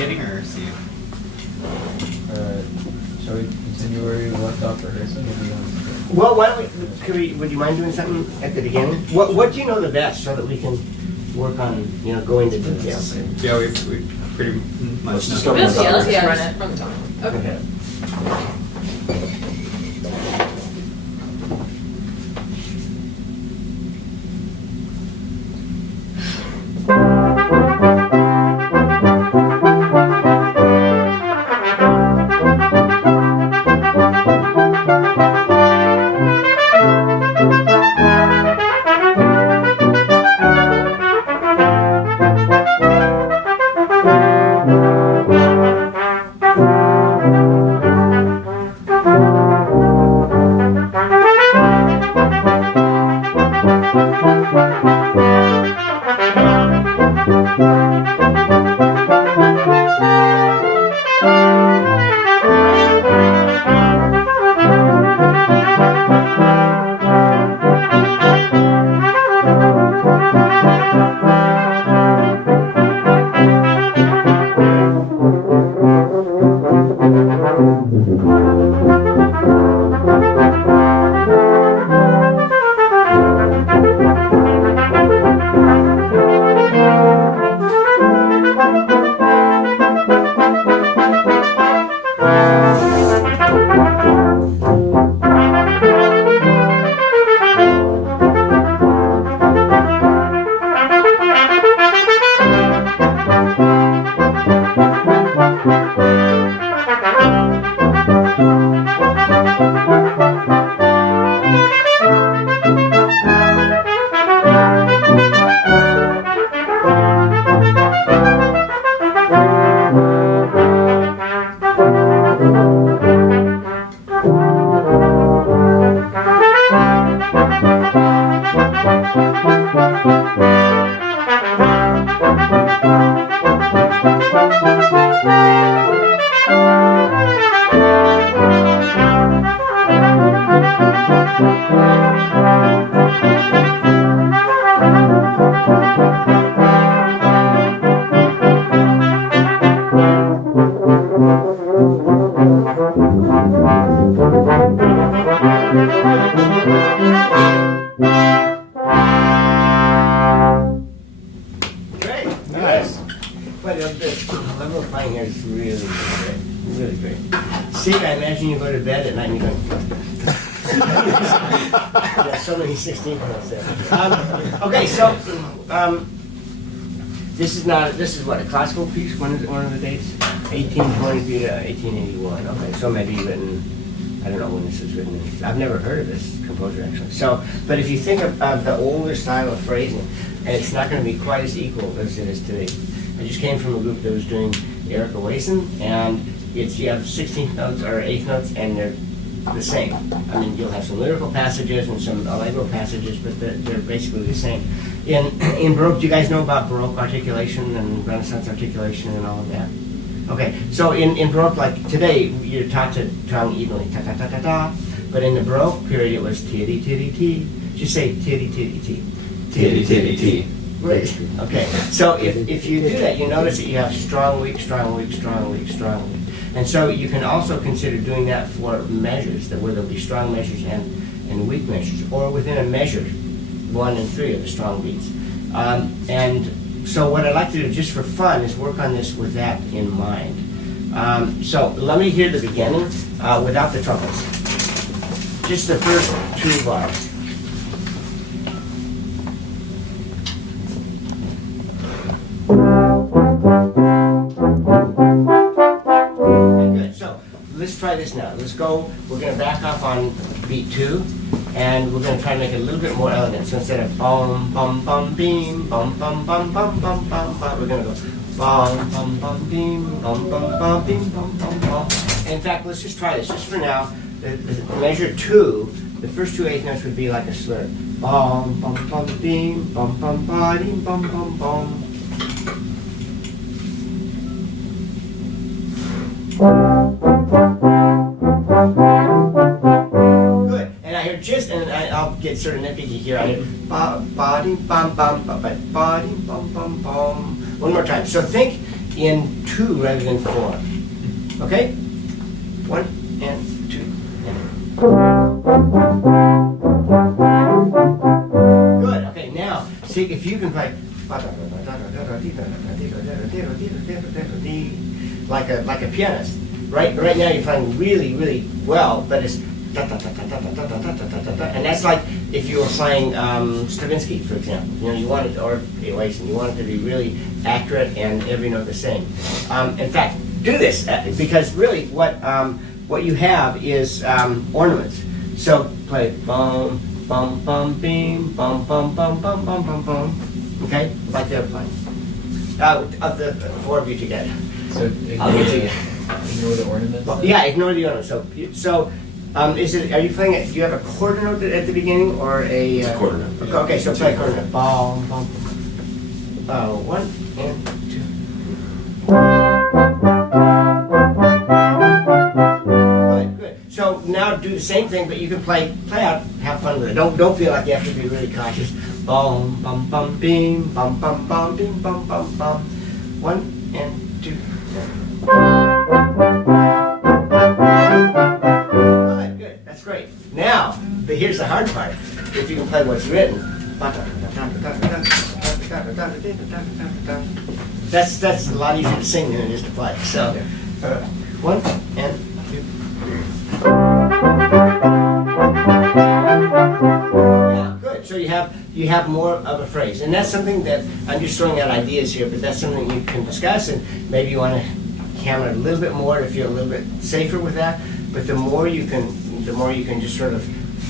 beginning or C? Shall we continue where we left off rehearsing? Well, why don't we, would you mind doing something at the beginning? What do you know the best so that we can work on, go into details? Yeah, we pretty much know. Let's just run it from the top. Okay. Sig, I imagine you go to bed at night and you go, there's so many 16-year-olds there. Okay, so this is what, a classical piece? When is it, one of the dates? 1823 to 1881. Okay, so maybe written, I don't know when this was written. I've never heard of this composer actually. So, but if you think of the older style of phrasing, and it's not going to be quite as equal as it is today. I just came from a group that was doing Eric Owason, and you have 16th notes or 8th notes, and they're the same. I mean, you'll have some lyrical passages and some allegro passages, but they're basically the same. In Baroque, do you guys know about Baroque articulation and Renaissance articulation and all of that? Okay, so in Baroque, like today, you're taught to tongue evenly, ta ta ta ta ta, but in the Baroque period, it was titty titty tee. Just say titty titty tee. Titty titty tee. Right. Okay. So if you do that, you notice that you have strong, weak, strong, weak, strong, weak, strong, weak. And so you can also consider doing that for measures, where there'll be strong measures and weak measures, or within a measure, 1 and 3 of the strong beats. And so what I'd like to do, just for fun, is work on this with that in mind. So let me hear the beginning without the trumpets. Just the first 2 bars. Let's try this now. Let's go. We're going to back off on beat 2, and we're going to try to make it a little bit more elegant. So instead of bum bum bum beam bum bum bum bum bum bum bum, we're going to go bum bum bum beam bum bum bum beam bum bum bum. In fact, let's just try this just for now. The measure 2, the first 2 8th notes would be like a slur. Bum bum bum beam bum bum body bum bum bum. Good. And I hear and I'll get sort of nitpicky here. I hear body bum bum bum body bum bum bum. One more time. So think in 2 2 rather than 4. Okay? 1 and 2 and good. Okay, now see if you can play like a pianist. Right now you're playing really, really well, but it's and that's like if you were playing Stravinsky, for example. You know, you want it, or Ewason, you want it to be really accurate and every note the same. In fact, do this because really what you have is ornaments. So play bum bum bum bing bum bum bum bum bum bum bum. Okay, like they're playing. Of the 4 of you together. So I'll get to you. ignore the ornaments? then? Yeah, ignore the ornaments. So is it? Are you playing it? Do you have a quarter note at the beginning or a? It's a quarter note. Yeah. Okay, so play a quarter note. Bum bum. 1 and 2. Good. So now do the same thing, but you can play out, have fun with it. Don't feel like you have to be really cautious. Bum bum bum bing bum bum bum bing bum bum bum. 1 and 2. Good. That's great. Now, here's the hard part. If you can play what's written. That's a lot easier to sing than it is to play. So, 1 and 2. Yeah, good. So you have more of a phrase, and that's something that I'm just throwing out ideas here, but that's something you can discuss, and maybe you want to hammer it a little bit more to feel a little bit safer with that. But the more you can just sort of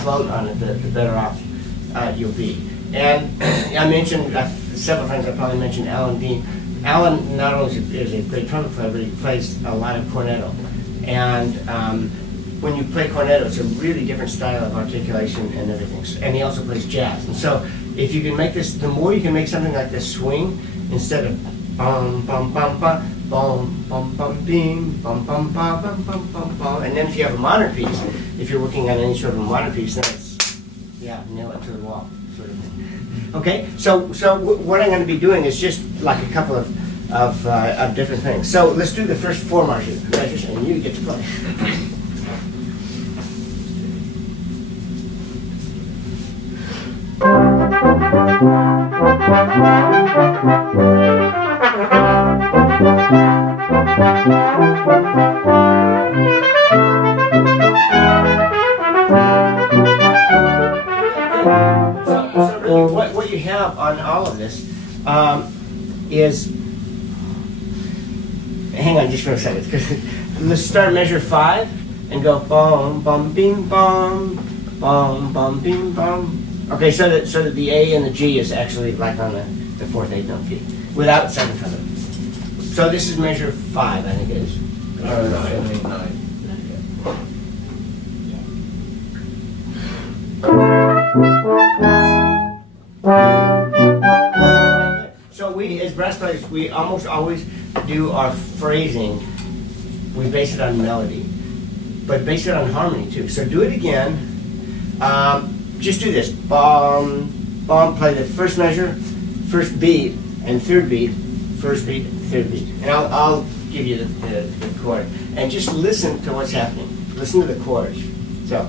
float on it, the better off you'll be. And I mentioned several times. I probably mentioned Alan Dean. Alan not only is a great trumpet player, but he plays a lot of cornetto. And when you play cornetto, it's a really different style of articulation and everything. And he also plays jazz. And so if you can make this, the more you can make something like this swing, instead of bum bum bum bum bum bum bum bing bum bum bum bum bum bum bum, and then if you have a modern piece, if you're working on any sort of a modern piece, then it's nail it to the wall sort of thing. Okay, so what I'm going to be doing is just like a couple of different things. So let's do the first 4 measures, and you get to play. So really what you have on all of this is, hang on just for a second, let's start measure 5 and go bum bum bing bum bum bum bing bum. Okay, so that the A and the G is actually like on the 4th 8th note key without 7th trumpet. So this is measure 5, I think it is. 7, 8, 9. So we, as brass players, we almost always do our phrasing. We base it on melody, but base it on harmony too. So do it again. Just do this. Bum, bum. Play the first measure, first beat, and third beat. First beat, third beat. And I'll give you the chord. And just listen to what's happening. Listen to the chords. So.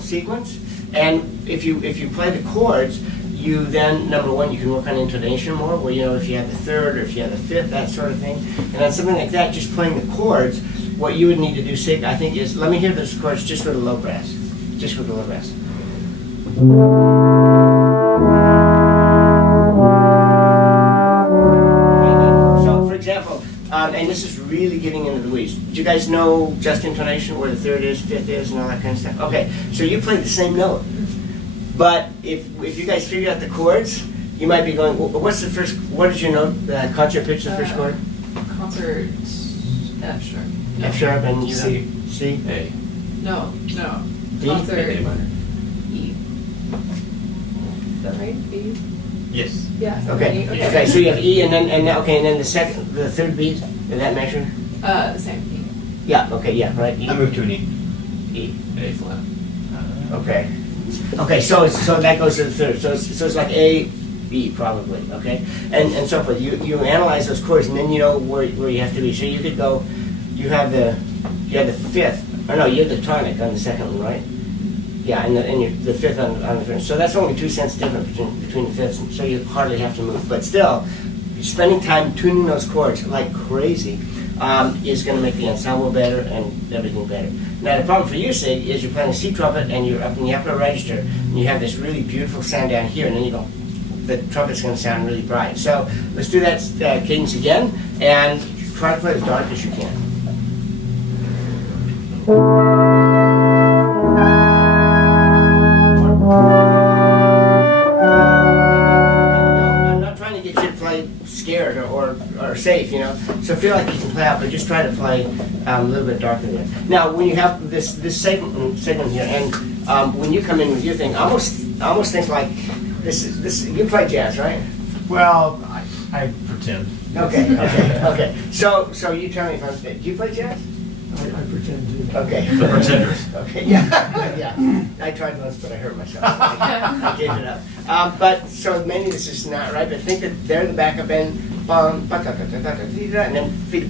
Sequence, and if you play the chords, you then, number one, you can work on intonation more, where, you know, if you have the 3rd or if you have the 5th, that sort of thing. And on something like that, just playing the chords, what you would need to do, Sig, I think, is, let me hear those chords just with the low brass. Just with the low brass. So, for example, and this is really getting into the weeds. Do you guys know just intonation, where the 3rd is, 5th is, and all that kind of stuff? Okay, so you play the same note. But if you guys figure out the chords, you might be going, well, what's the first, what is your note, concert pitch, the first chord? Concert F sharp. No. F sharp and you C. have C? A. No. D? Concert A minor. E. Is that right? B? Yes. Yeah. Okay. Okay. Okay, so you have E and then the 3rd beat, in that measure? Same E. Yeah, okay, yeah, right. E. I moved to an E. E. A flat. Okay. Okay, so that goes to the third. So it's like A, B probably. Okay, and so forth. You analyze those chords, and then you know where you have to be. So you could go. You have the fifth. Or no, you have the tonic on the second one, right? Yeah, and the fifth on the first. So that's only 2 cents difference between the fifths. So you hardly have to move. But still, spending time tuning those chords like crazy is going to make the ensemble better and everything better. Now the problem for you, Sig, is you're playing a C trumpet and you're up in the upper register and you have this really beautiful sound down here, and then you go, the trumpet's going to sound really bright. So let's do that cadence again and try to play as dark as you can. I'm not trying to get you to play scared or safe, you know. So feel like you can play out, but just try to play a little bit darker there. Now, when you have this segment here, and when you come in with your thing, almost think like this. You play jazz, right? Well, I pretend. Okay. So you tell me if I'm mistaken. Do you play jazz? I pretend to. Okay. The pretenders. Okay, yeah. I tried once, but I hurt myself. So I gave it up. But so maybe this is not right, but think that they're the backup end, and then feet.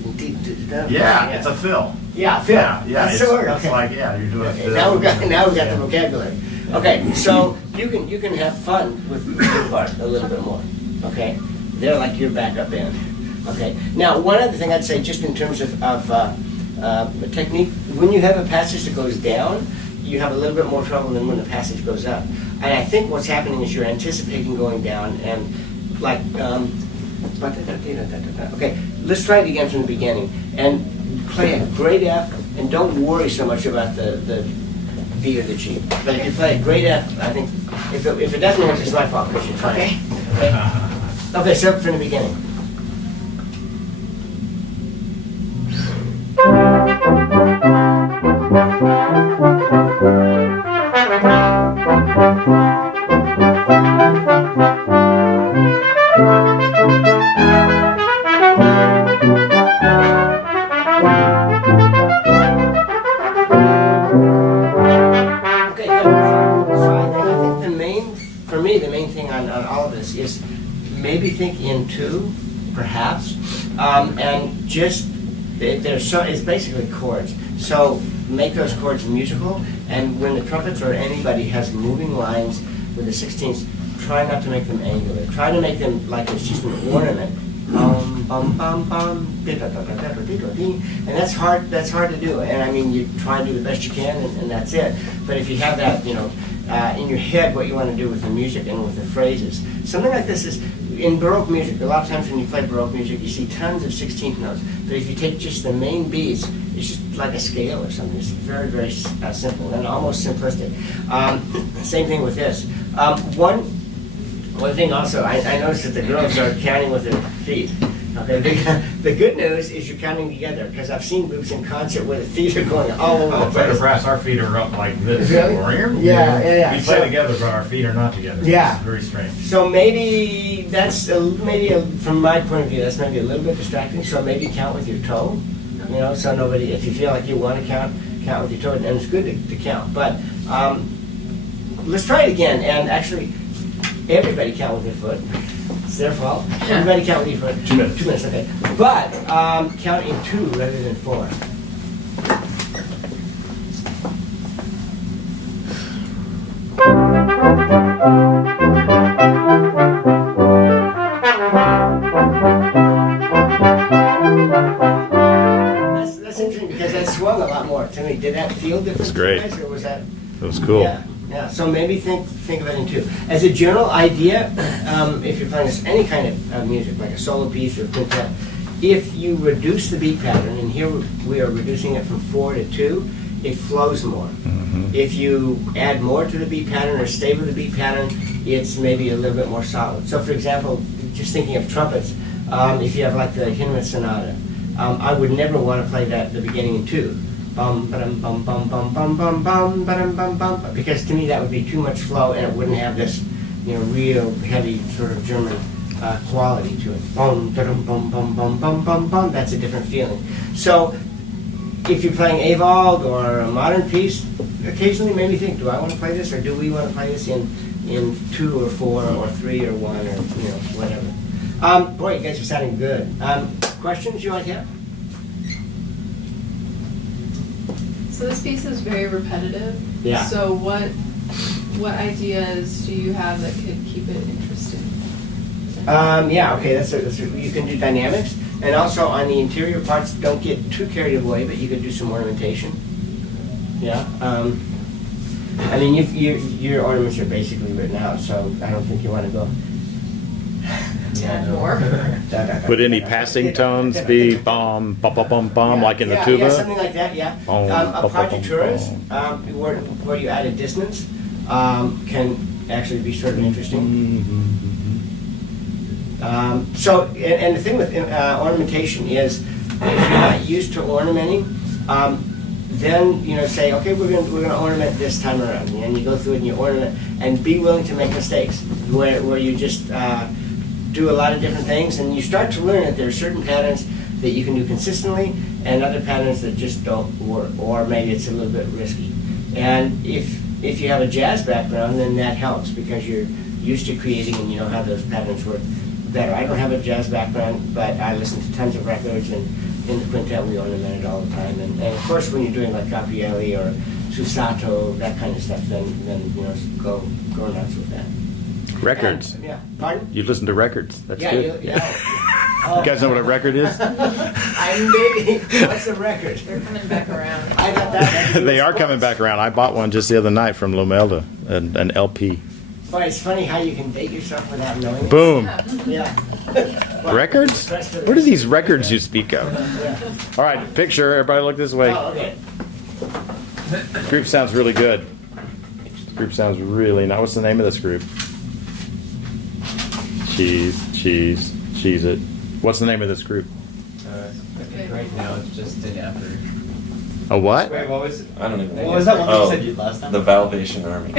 Yeah, it's a fill. Yeah, fill. Yeah, That's the word. it's Okay. like, yeah, you're doing a Okay, fill. now we've got the vocabulary. Okay, so you can have fun with your part a little bit more. Okay, they're like your backup band. Okay, now one other thing I'd say, just in terms of technique, when you have a passage that goes down, you have a little bit more trouble than when the passage goes up. And I think what's happening is you're anticipating going down, and like okay, let's try it again from the beginning and play a great F, and don't worry so much about the B or the G. But if you play a great F, I think if it doesn't work, it's my fault because you're trying. Okay, so from the beginning. Okay, good. So I think the main thing on all of this is maybe think in two, perhaps, and just it's basically chords. So make those chords musical, and when the trumpets or anybody has moving lines with the 16ths, try not to make them angular. Try to make them like it's just an ornament. Bum, bum, bum, bum, and that's hard to do. And I mean, you try and do the best you can, and that's it. But if you have that, you know, in your head what you want to do with the music and with the phrases. Something like this is, in Baroque music, a lot of times when you play Baroque music, you see tons of 16th notes. But if you take just the main beats, it's just like a scale or something. It's very, very simple and almost simplistic. Same thing with this. One thing also, I noticed that the girls are counting with their feet. Okay, the good news is you're counting together, because I've seen groups in concert where the feet are going all over the Oh, play the place. brass, our feet are up like this. Really? Yeah. We play together, but our feet are not together. Yeah. It's very strange. So maybe that's from my point of view, that's maybe a little bit distracting. So maybe count with your toe. You know, so nobody, if you feel like you want to count with your toe, and it's good to count. But let's try it again, and actually, everybody count with their foot. It's their fault. Everybody count with your foot. 2 minutes. 2 minutes, okay. But count in 2 rather than 4. That's interesting, because that swung a lot more to me. Did that feel different? That's great. To you guys, or was that? That was cool. Yeah. So maybe think of it in 2. As a general idea, if you're playing any kind of music, like a solo piece or a quintet, if you reduce the beat pattern, and here we are reducing it from 4 to 2, it flows more. Mm-hmm. If you add more to the beat pattern or stay with the beat pattern, it's maybe a little bit more solid. So for example, just thinking of trumpets, if you have like the Hindemith Sonata, I would never want to play that at the beginning in 2. Bum, ba-dum, bum, bum, bum, bum, bum, bum, ba-dum, bum, bum, because to me that would be too much flow, and it wouldn't have this, you know, real heavy sort of German quality to it. Bum, ba-dum, bum, bum, bum, bum, bum, bum. That's a different feeling. So if you're playing Evolved or a modern piece, occasionally maybe think, do I want to play this, or do we want to play this in 2 or 4 or 3 or 1 or whatever. Boy, you guys are sounding good. Questions you might have? So this piece is very repetitive. Yeah. So what ideas do you have that could keep it interesting? Yeah, okay, you can do dynamics, and also on the interior parts, don't get too carried away, but you could do some ornamentation. Yeah. I mean, your ornaments are basically written out, so I don't think you want to go. Add more. Would any passing tones be bum, bum, bum, bum, bum, like in the tuba? Yeah, something like that, yeah. Bum, bum, bum, Partituras, bum. where you add a dissonance, can actually be sort of interesting. And the thing with ornamentation is, if you're not used to ornamenting, then say, okay, we're going to ornament this time around, and you go through it and you ornament, and be willing to make mistakes, where you just do a lot of different things, and you start to learn that there are certain patterns that you can do consistently, and other patterns that just don't work, or maybe it's a little bit risky. And if you have a jazz background, then that helps because you're used to creating and you know how those patterns work better. I don't have a jazz background, but I listen to tons of records, and in the quintet we ornament it all the time. And of course, when you're doing like Gabrielli or Susato, that kind of stuff, then go nuts with that. Records. And, yeah. Pardon? You listen to records. That's good. Yeah. You guys know what a record is? What's a record? They're coming back around. I got that. They are coming back around. I bought one just the other night from Lomelda, an LP. Boy, it's funny how you can date yourself without knowing it. Boom. Yeah. Records? What are these records you speak of? Yeah. All right, picture. Everybody look this way. Oh, okay. Group sounds really good. Group sounds really nice. What's the name of this group? Cheese it. What's the name of this group? I think right now it's just an effort. A what? Wait, what was it? I don't even know. What was that one you Oh, said you last time? The Valvation Army.